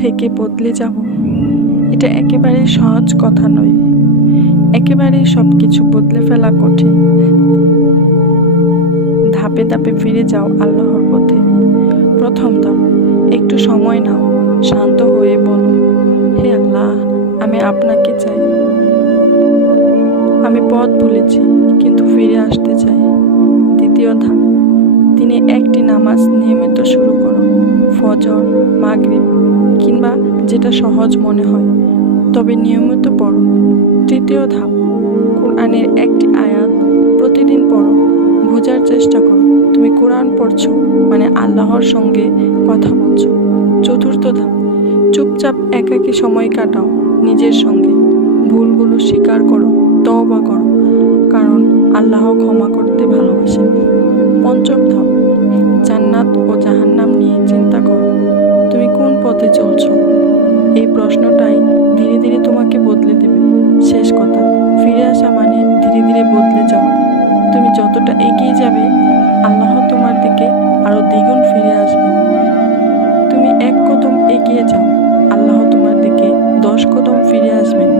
থেকে বদলে যাব, এটা একেবারেই সহজ কথা নয়। একেবারেই সব কিছু বদলে ফেলা কঠিন। ধাপে ধাপে ফিরে যাও আল্লাহর পথে। প্রথম ধাপ, একটু সময় নাও, শান্ত হয়ে বলো, হে আল্লাহ, আমি আপনাকে চাই। আমি পথ ভুলেছি, কিন্তু ফিরে আসতে চাই। দ্বিতীয় ধাপ, দিনে একটি নামাজ নিয়মিত শুরু করো, ফজর, মাগরিব কিংবা যেটা সহজ মনে হয়, তবে নিয়মিত পড়ো। তৃতীয় ধাপ, কোরআনের একটি আয়াত প্রতিদিন পড়ো, বোঝার চেষ্টা করো তুমি কোরআন পড়ছো মানে আল্লাহর সঙ্গে কথা বলছো। চতুর্থ ধাপ, চুপচাপ একাকী সময় কাটাও নিজের সঙ্গে, ভুলগুলো স্বীকার করো, তওবা করো, কারণ আল্লাহ ক্ষমা করতে ভালোবাসেন। পঞ্চম ধাপ, জান্নাত ও জাহান্নাম নিয়ে চিন্তা করো। তুমি কোন পথে চলছো? এই প্রশ্নটাই ধীরে ধীরে তোমাকে বদলে দেবে। শেষ কথা, ফিরে আসা মানে ধীরে ধীরে বদলে যাওয়া। তুমি যতটা এগিয়ে যাবে, আল্লাহ তোমার দিকে আরো দ্বিগুণ ফিরে আসবেন। তুমি এক কদম এগিয়ে যাও, আল্লাহ তোমার দিকে 10 কদম ফিরে আসবেন।